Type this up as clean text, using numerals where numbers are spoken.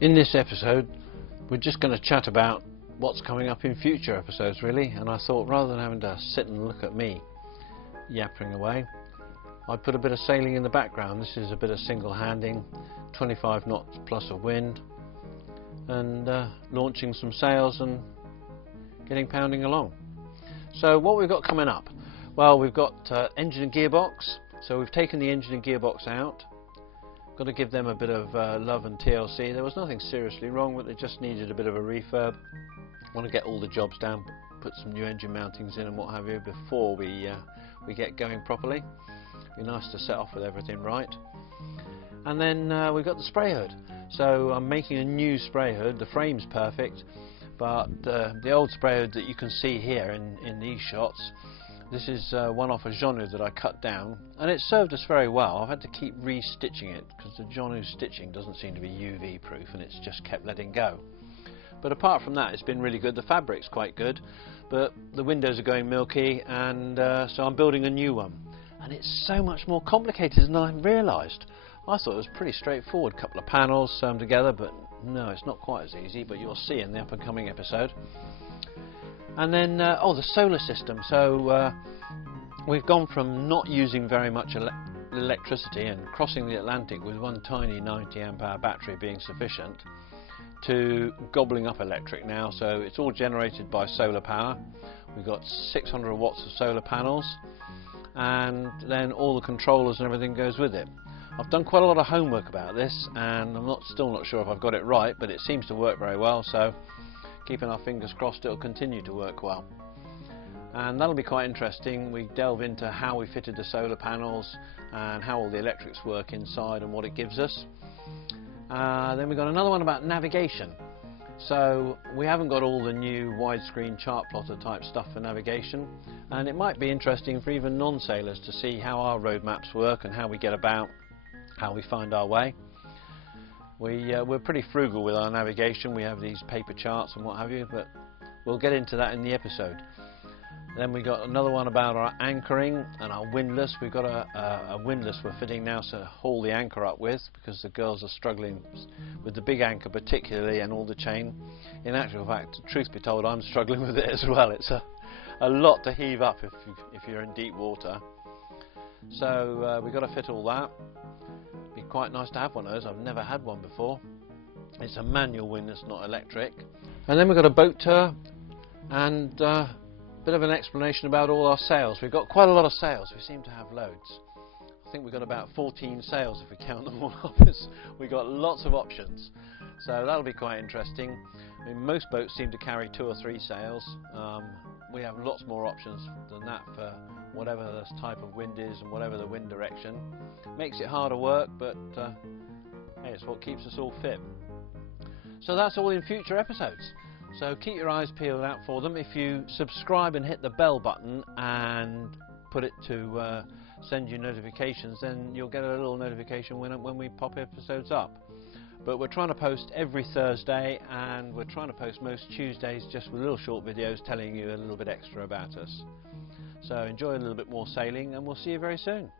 In this episode we're just going to chat about what's coming up in future episodes really, and I thought rather than having to sit and look at me yapping away, I'd put a bit of sailing in the background. This is a bit of single handing, 25 knots plus of wind, and launching some sails and getting pounding along. So what we've got coming up, well, we've got engine and gearbox. So we've taken the engine and gearbox out. Got to give them a bit of love and TLC. There was nothing seriously wrong, but they just needed a bit of a refurb. Want to get all the jobs down, put some new engine mountings in and what have you before we get going properly. Be nice to set off with everything right. And then we've got the spray hood. So I'm making a new spray hood. The frame's perfect, but the old spray hood that you can see here in these shots, this is one off a Jonu that I cut down, and it served us very well. I've had to keep re-stitching it because the Jonu stitching doesn't seem to be UV proof, and it's just kept letting go. But apart from that, it's been really good. The fabric's quite good, but the windows are going milky, and so I'm building a new one. And it's so much more complicated than I realised. I thought it was pretty straightforward, couple of panels sewn together, but no, it's not quite as easy, but you'll see in the up and coming episode. And then, oh, the solar system. So we've gone from not using very much electricity and crossing the Atlantic with one tiny 90 amp hour battery being sufficient to gobbling up electric now. So it's all generated by solar power. We've got 600 watts of solar panels, and then all the controllers and everything goes with it. I've done quite a lot of homework about this, and I'm still not sure if I've got it right, but it seems to work very well. So keeping our fingers crossed it'll continue to work well. And that'll be quite interesting. We delve into how we fitted the solar panels and how all the electrics work inside and what it gives us. Then we've got another one about navigation. So we haven't got all the new widescreen chart plotter type stuff for navigation, and it might be interesting for even non-sailors to see how our road maps work and how we get about, how we find our way. We're pretty frugal with our navigation. We have these paper charts and what have you, but we'll get into that in the episode. Then we got another one about our anchoring and our windlass. We've got a windlass we're fitting now to haul the anchor up with, because the girls are struggling with the big anchor particularly and all the chain. In actual fact, truth be told, I'm struggling with it as well. It's a lot to heave up if you're in deep water. So we've got to fit all that. Be quite nice to have one of those. I've never had one before. It's a manual windlass, not electric. And then we've got a boat tour and a bit of an explanation about all our sails. We've got quite a lot of sails. We seem to have loads. I think we've got about 14 sails if we count them all up. We've got lots of options, so that'll be quite interesting. I mean, most boats seem to carry 2 or 3 sails. We have lots more options than that for whatever the type of wind is and whatever the wind direction. Makes it harder work, but hey, it's what keeps us all fit. So that's all in future episodes. So keep your eyes peeled out for them. If you subscribe and hit the bell button and put it to send you notifications, then you'll get a little notification when we pop episodes up. But we're trying to post every Thursday, and we're trying to post most Tuesdays just with little short videos telling you a little bit extra about us. So enjoy a little bit more sailing, and we'll see you very soon.